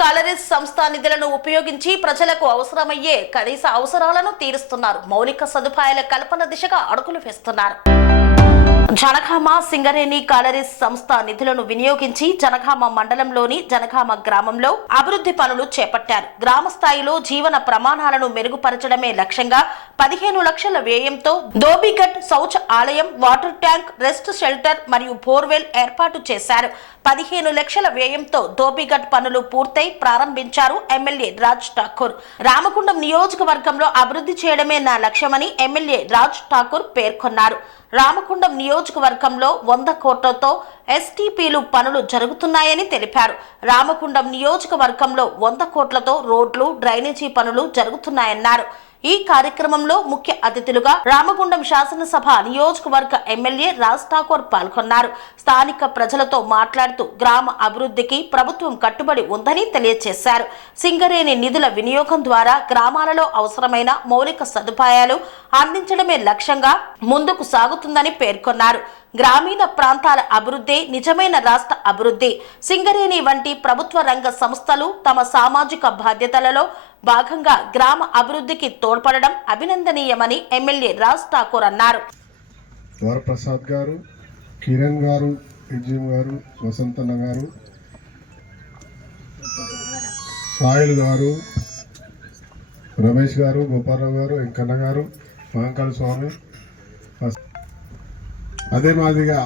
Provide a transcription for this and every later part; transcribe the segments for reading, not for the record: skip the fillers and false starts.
Collieries సంస్థ నిధులను ఉపయోగించి ప్రజలకు అవసరమయ్యే కనీస అవసరాలను తీరుస్తున్నారు. మౌలిక సదుపాయాల కల్పన దిశగా అడుగులు వేస్తున్నారు. జనగామ సింగరేణి కాలరీస్ సంస్థ నిధులను వినియోగించి జనగామ మండలంలోని జనగామ గ్రామంలో అభివృద్ధి పనులు చేపట్టారు. గ్రామ స్థాయిలో జీవన ప్రమాణాలను మెరుగుపరచడమే లక్ష్యంగా 15 లక్షల వ్యయంతో దోబిగట్ శౌచ ఆలయం, వాటర్ ట్యాంక్, రెస్ట్ షెల్టర్ మరియు బోర్వెల్ ఏర్పాటు చేశారు. 15 లక్షల వ్యయంతో దోబిగట్ పనులు పూర్తయి ప్రారంభించారు ఎమ్మెల్యే రాజ్ ఠాకూర్. రామగుండం నియోజకవర్గంలో అభివృద్ధి చేయడమే నా లక్ష్యమని ఎమ్మెల్యే రాజ్ ఠాకూర్ పేర్కొన్నారు. రామగుండం నియోజకవర్గంలో 100 కోట్లతో ఎస్టీపీలు పనులు జరుగుతున్నాయని తెలిపారు. రామగుండం నియోజకవర్గంలో 100 కోట్లతో రోడ్లు, డ్రైనేజీ పనులు జరుగుతున్నాయన్నారు. ఈ కార్యక్రమంలో ముఖ్య అతిథులుగా రామగుండం శాసనసభ నియోజకవర్గ ఎమ్మెల్యే రాజ్ ఠాకూర్ పాల్గొన్నారు. స్థానిక ప్రజలతో మాట్లాడుతూ గ్రామ అభివృద్ధికి ప్రభుత్వం కట్టుబడి ఉందని తెలియజేశారు. సింగరేణి నిధుల వినియోగం ద్వారా గ్రామాలలో అవసరమైన మౌలిక సదుపాయాలు అందించడమే లక్ష్యంగా ముందుకు సాగుతుందని పేర్కొన్నారు. గ్రామీణ ప్రాంతాల అభివృద్ధి నిజమైన రాష్ట్ర అభివృద్ధి. సింగరేణి వంటి ప్రభుత్వ రంగ సంస్థలు తమ సామాజిక బాధ్యతలలో భాగంగా గ్రామ అభివృద్ధికి తోడ్పడడం అభినందనీయమని ఎమ్మెల్యే రాజ్ ఠాకూర్ అన్నారు. వరప్రసాద్ గారు, కిరణ్ గారు, విజయం గారు, వసంతన్న గారు, సాయిల్ గారు, రమేష్ గారు, గోపాలరావు గారు, వెంకన్న గారు, మహంకాళ స్వామి, అదే మాదిరిగా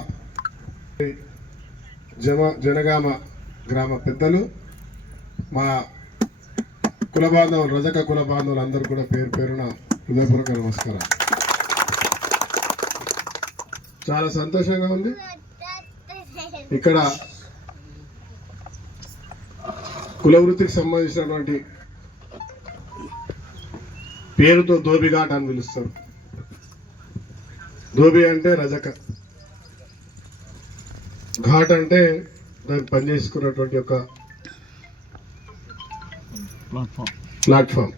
జనగామ గ్రామ పెద్దలు, మా కుల బాంధవులు, రజక కుల బాంధవులు అందరూ కూడా పేరు పేరున హృదయపూర్వక నమస్కారం. చాలా సంతోషంగా ఉంది. ఇక్కడ కుల వృత్తికి సంబంధించినటువంటి పేరుతో దోబిఘాట్ అని పిలుస్తారు. దోబి అంటే రజక, ఘాట్ అంటే దాన్ని పనిచేసుకున్నటువంటి ఒక ప్లాట్ఫామ్.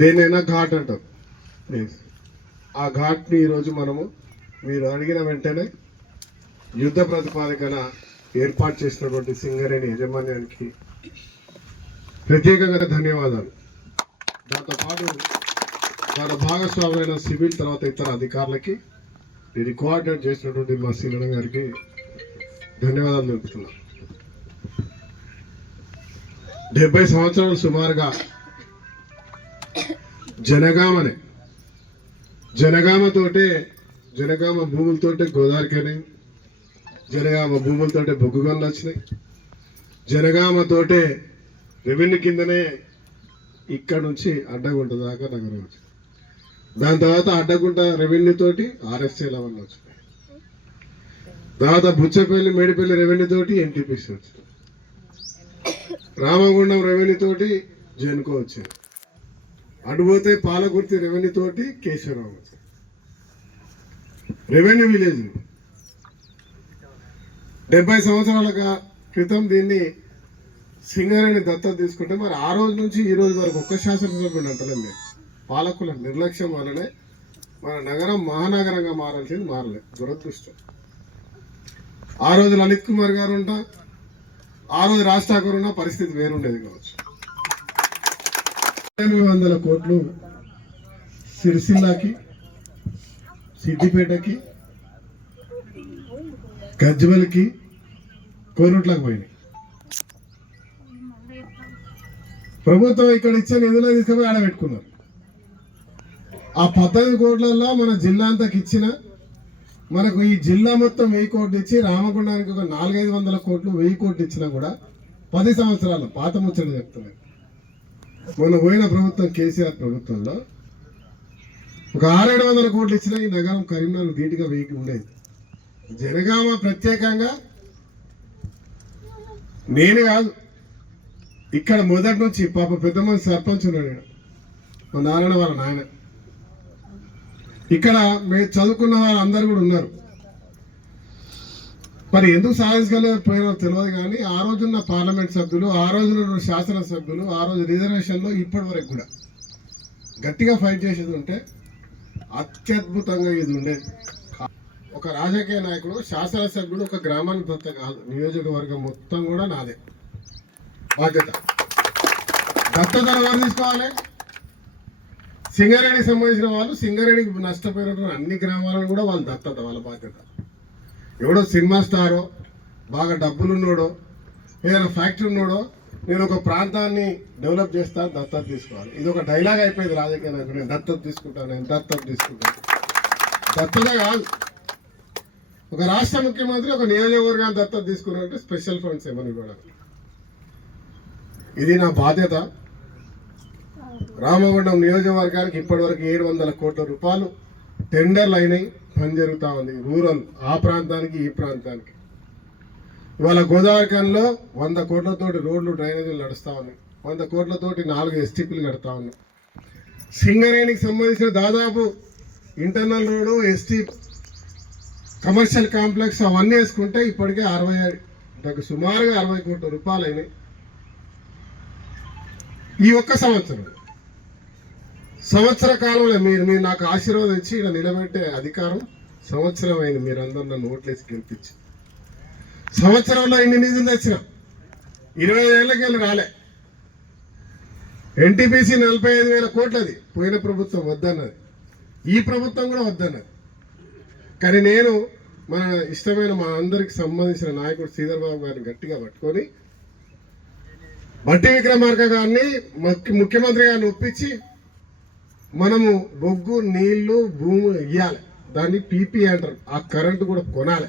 దేనైనా ఘాట్ అంటాం. ఆ ఘాట్ని ఈరోజు మనము మీరు అడిగిన వెంటనే యుద్ధ ప్రతిపాదికన ఏర్పాటు చేసినటువంటి సింగరేణి యాజమాన్యానికి ప్రత్యేకంగా ధన్యవాదాలు. దాంతోపాటు వారి భాగస్వామైన సివిల్ తర్వాత ఇతర అధికారులకి ఇది కోఆర్డినేట్ చేసినటువంటి మా సీలన గారికి ధన్యవాదాలు తెలుపుతున్నాను. 70 సంవత్సరాలు సుమారుగా జనగామ భూములతోటే గోదావరికని, జనగామ భూములతోటే బొగ్గు గనులు వచ్చినాయి. జనగామతోటే రెవెన్యూ కిందనే ఇక్కడ నుంచి అడ్డగుంట దాకా నగరం వచ్చింది. దాని తర్వాత అడ్డగుంట రెవెన్యూ తోటి ఆర్ఎస్ఏ లెవెల్ వచ్చినాయి. తర్వాత బుచ్చపల్లి, మేడిపల్లి రెవెన్యూ తోటి ఎన్టీపీసీ వచ్చింది. రామగుండం రెవెన్యూ తోటి జెన్కో వచ్చింది. అటుపోతే పాలకుర్తి రెవెన్యూ తోటి కేశవరావు వచ్చింది. రెవెన్యూ విలేజ్ 70 సంవత్సరాల క్రితం దీన్ని సింగరేణి దత్తత తీసుకుంటే మరి ఆ రోజు నుంచి ఈ రోజు వరకు ఒక్క శాసనసభ్యుడు అంటలేదు. మేము పాలకుల నిర్లక్ష్యం వల్లనే మన నగరం మహానగరంగా మారాల్సింది మారలేదు. దురదృష్టం. ఆ రోజు లలిత్ కుమార్ గారు ఉంటా, ఆ రోజు రాజ్ ఠాకూర్ ఉన్న పరిస్థితి వేరుండేది కావచ్చు. 800 కోట్లు సిరిసిల్లాకి, సిద్దిపేటకి, గజ్వెల్కి, కోరుట్లకు పోయినాయి. ప్రభుత్వం ఇక్కడ ఇచ్చే నిధులు తీసుకుపోయి ఆడబెట్టుకున్నారు. ఆ 15 కోట్లలో మన జిల్లా అంతకి ఇచ్చిన మనకు ఈ జిల్లా మొత్తం 1000 కోట్లు ఇచ్చి రామగుండానికి ఒక 400-500 కోట్లు 1000 కోట్లు ఇచ్చినా కూడా 10 సంవత్సరాలు పాత ముచ్చట చెప్తున్నాయి. మొన్న పోయిన ప్రభుత్వం కేసీఆర్ ప్రభుత్వంలో ఒక 600-700 కోట్లు ఇచ్చినా ఈ నగరం కరీంనగర్ ధీటుగా వేయకి ఉండేది. జనగామ ప్రత్యేకంగా నేను కాదు, ఇక్కడ మొదటి నుంచి పాప పెద్ద మంది సర్పంచ్ ఉన్నాడు, మా నారాయణ వాళ్ళ నాయన. ఇక్కడ మేము చదువుకున్న వాళ్ళు అందరూ కూడా ఉన్నారు. మరి ఎందుకు సాధించగలేకపోయినా తెలియదు. కానీ ఆ రోజున్న పార్లమెంట్ సభ్యులు, ఆ రోజున శాసనసభ్యులు, ఆ రోజు రిజర్వేషన్లో ఇప్పటి వరకు కూడా గట్టిగా ఫైట్ చేసేది ఉంటే అత్యద్భుతంగా ఇది ఉండేది. ఒక రాజకీయ నాయకుడు, శాసనసభ్యుడు ఒక గ్రామానికి దత్త కాదు, నియోజకవర్గం మొత్తం కూడా నాదే. బాధ్యత. దత్తత ఎవరు తీసుకోవాలి? సింగరేణికి సంబంధించిన వాళ్ళు, సింగరేణికి నష్టపోయినటువంటి అన్ని గ్రామాలను కూడా వాళ్ళ దత్తత, వాళ్ళ బాధ్యత. ఎవడో సినిమా స్టారో, బాగా డబ్బులున్నోడో, ఏదైనా ఫ్యాక్టరీ ఉన్నోడో నేను ఒక ప్రాంతాన్ని డెవలప్ చేస్తాను, దత్తత తీసుకోవాలి. ఇది ఒక డైలాగ్ అయిపోయింది రాజకీయ నాయకుడు, నేను దత్తత తీసుకుంటాను, నేను దత్తత తీసుకుంటాను. దత్తత కాదు. ఒక రాష్ట్ర ముఖ్యమంత్రి ఒక నియోజకవర్గాన్ని దత్తత తీసుకున్నారంటే స్పెషల్ ఫండ్స్ ఏమని కూడా. ఇది నా బాధ్యత. రామగుండం నియోజకవర్గానికి ఇప్పటివరకు 700 కోట్ల రూపాయలు టెండర్లు అయినాయి, పని జరుగుతూ ఉంది. రూరల్ ఆ ప్రాంతానికి ఈ ప్రాంతానికి. ఇవాళ గోదావరికంలో 100 కోట్లతోటి రోడ్లు డ్రైనేజీలు నడుస్తూ ఉన్నాయి, 100 కోట్లతోటి 4 STPలు కడతా ఉన్నాయి. సింగరేణికి సంబంధించిన దాదాపు internal road, ST commercial complex అవన్నీ వేసుకుంటే ఇప్పటికే సుమారుగా 60 కోట్ల రూపాయలు అయినాయి. ఈ ఒక్క సంవత్సర కాలంలో మీరు నాకు ఆశీర్వాదం ఇచ్చి ఇలా నిలబెట్టే అధికారం సంవత్సరం అయింది. మీరందరూ నన్ను ఓట్లేసి గెలిపించి సంవత్సరంలో ఇన్ని నిధులు తెచ్చిన 25 ఏళ్ళకి వెళ్ళి రాలే. NTPC 45,000 కోట్లది పోయిన ప్రభుత్వం వద్దన్నది, ఈ ప్రభుత్వం కూడా వద్దన్నది. కానీ నేను మన ఇష్టమైన మా అందరికి సంబంధించిన నాయకుడు శ్రీధర్ బాబు గారిని గట్టిగా పట్టుకొని బట్టి విక్రమార్క గారిని ముఖ్యమంత్రి గారిని ఒప్పించి మనము బొగ్గు, నీళ్లు, భూమి ఇవ్వాలి. దాన్ని PP అంటారు. ఆ కరెంటు కూడా కొనాలి.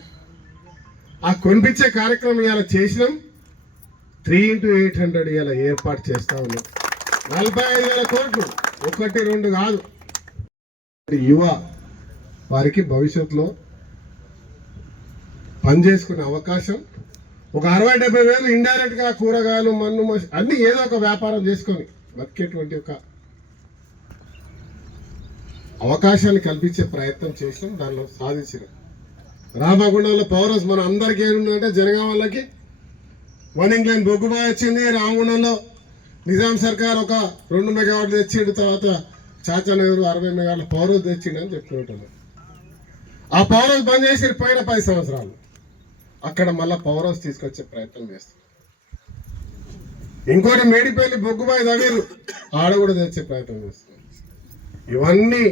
ఆ కొనిపించే కార్యక్రమం ఇవాళ చేసినాం. 3x800 ఇవాళ ఏర్పాటు చేస్తా ఉన్నాం. 45,000 కోట్లు, 1-2 కాదు. యువ వారికి భవిష్యత్తులో పనిచేసుకునే అవకాశం. ఒక 60-70 వేలు ఇండైరెక్ట్ గా కూరగాయలు, మన్ను, అన్ని ఏదో ఒక వ్యాపారం చేసుకొని బతికేటువంటి ఒక అవకాశాన్ని కల్పించే ప్రయత్నం చేసినాం. దానిలో సాధించినాం. రామగుండంలో పవర్ హౌస్ మన అందరికీ ఏముందంటే జనగాం వాళ్ళకి 1 ఇంగ్లాండ్ బొగ్గుబాయ్ వచ్చింది. రామగుండంలో నిజాం సర్కార్ ఒక 2 మెగావాట్లు తెచ్చిండు. తర్వాత చాచానగర్ 60 మెగావాట్ల పవర్ హౌస్ తెచ్చిండు అని చెప్పుకుంటున్నాం. ఆ పవర్ హౌస్ బంద్ చేసి పోయిన 10 సంవత్సరాలు అక్కడ మళ్ళా పవర్ హౌస్ తీసుకొచ్చే ప్రయత్నం చేస్తాం. ఇంకోటి మేడిపల్లి బొగ్గుబాయ్ దగ్గర ఆడ కూడా తెచ్చే ప్రయత్నం చేస్తాం. ఇవన్నీ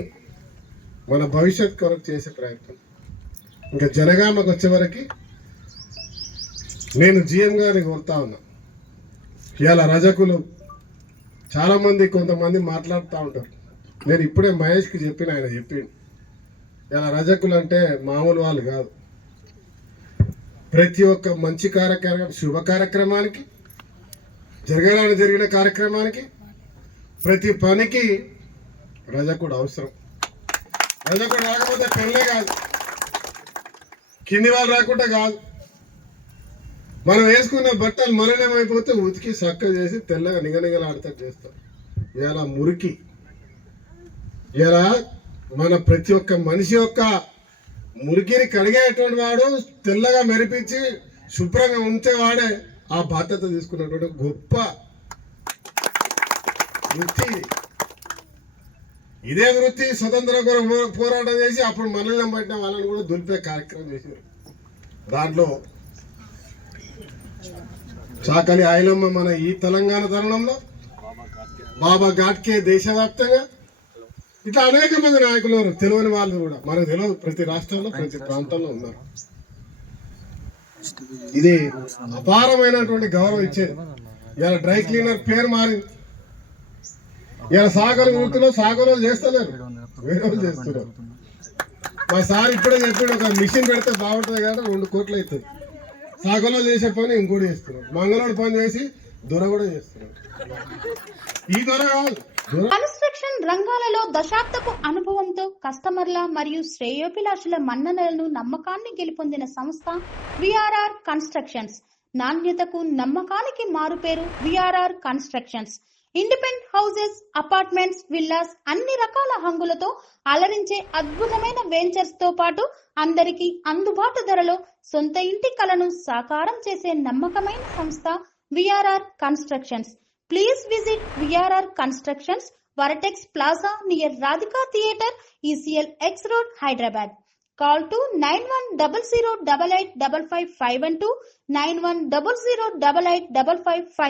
మన భవిష్యత్ కొరకు చేసే ప్రయత్నం. ఇంకా జనగామకు వచ్చే వరకు నేను GM గారిని కోరుతా ఉన్నా. ఇవాళ రజకులు చాలామంది కొంతమంది మాట్లాడుతూ ఉంటారు. నేను ఇప్పుడే మహేష్కి చెప్పిన, ఆయన చెప్పిండు. ఇలా రజకులు అంటే మామూలు వాళ్ళు కాదు. ప్రతి ఒక్క మంచి కార్యక్రమం, శుభ కార్యక్రమానికి, జరిగిన కార్యక్రమానికి, ప్రతి పనికి రజకుడు అవసరం. రజకుడు రాకపోతే పెళ్ళే కాదు, కింది వాళ్ళు రాకుండా కాదు. మనం వేసుకున్న బట్టలు మలినమైపోతే ఉతికి చక్కగా చేసి తెల్లగా నిగనిగలాడుతాడు చేస్తాం. ఇలా మురికి, ఇలా మన ప్రతి ఒక్క మనిషి యొక్క మురికిని కడిగేటువంటి వాడు, తెల్లగా మెరిపించి శుభ్రంగా ఉంచేవాడే ఆ బాధ్యత తీసుకున్నటువంటి గొప్ప వృత్తి. ఇదే వృత్తి స్వతంత్ర పోరాటం చేసి అప్పుడు మనల్ని పట్టిన వాళ్ళని కూడా దులిపే కార్యక్రమం చేశారు. దాంట్లో చాకలి ఆయలమ్మ మన ఈ తెలంగాణ తరుణంలో, బాబా ఘాట్కే దేశవ్యాప్తంగా, ఇట్లా అనేక మంది నాయకులు తెలియని వాళ్ళు కూడా మనకు తెలియదు. ప్రతి రాష్ట్రంలో, ప్రతి ప్రాంతంలో ఉన్నారు. ఇది అపారమైనటువంటి గౌరవం ఇచ్చేది. ఇలా డ్రై క్లీనర్ పేరు మారింది. ఇలా సాగర్ వృత్తిలో సాగర్ చేస్తలేరు, వేరే వాళ్ళు చేస్తున్నారు. మా సార్ ఇప్పుడే చెప్పాడు, ఒక మిషన్ పెడితే బాగుంటుంది కదా, 2 కోట్లు అవుతుంది. సాగర్లో చేసే పని ఇంకోటి చేస్తున్నారు. మంగళవాడు పని చేసి దొర కూడా చేస్తున్నారు. ఈ దొర కాదు. కన్స్ట్రక్షన్ రంగాలలో దశాబ్దపు అనుభవంతో కస్టమర్ల మరియు శ్రేయోభిలాషుల మన్ననలను, నమ్మకాన్ని గెలుపొందిన సంస్థ VRR కన్స్ట్రక్షన్స్. నాణ్యతకు, నమ్మకానికి మారుపేరు VRR constructions. Independent houses, apartments, villas, అన్ని రకాల హంగులతో అలరించే అద్భుతమైన వెంచర్స్ తో పాటు అందరికీ అందుబాటు ధరలో సొంత ఇంటి కలను సాకారం చేసే నమ్మకమైన సంస్థ VRR constructions. Please visit VRR Constructions, Varatex Plaza near Radhika Theatre, ECL X Road, Hyderabad. Call to 9100885551 9100885559.